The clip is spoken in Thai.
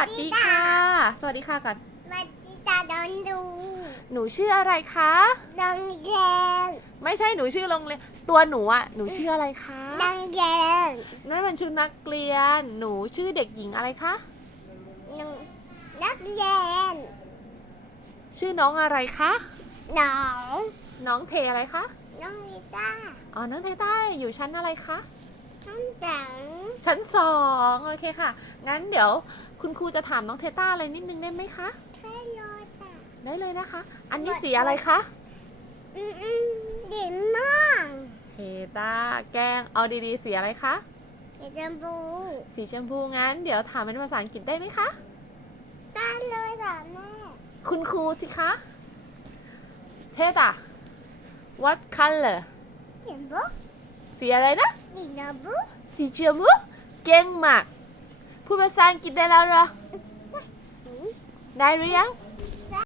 วัสดีค่ะ สวัสดีค่ะก่อนมาจิตาดอนดู หนูชื่ออะไรคะดองแดงไม่ใช่หนูชื่อโรงเรียนตัวหนูอะหนูชื่ออะไรคะดองแดงนั่นเป็นชุดนักเรียน หนูชื่อเด็กหญิงอะไรคะหนูนักเรียนชื่อน้องอะไรคะหนองน้องเทอะไรคะน้องลิต้าอ๋อน้องเทต้าอยู่ชั้นอะไรคะน้องตังชั้นสองโอเคค่ะ งั้นเดี๋ยว คุณครูจะถามน้องเทต้าอะไรนิดนึงได้ไหมคะ ใช่รอจ้ะได้เลยนะคะ อันนี้สีอะไรคะ อืมอืมดินมองเทต้าแกล้งเอาดีๆสีอะไรคะสีชมพูสีชมพูงั้น เดี๋ยวถามเป็นภาษาอังกฤษได้ไหมคะ ได้เลยจ้ะแม่คุณครูสิคะ เทต้า what color ดินบุสีอะไรนะดินบุสีชมพูเก่งมาก พูดภาษาอังกฤษได้แล้วเหรอ ได้หรือยัง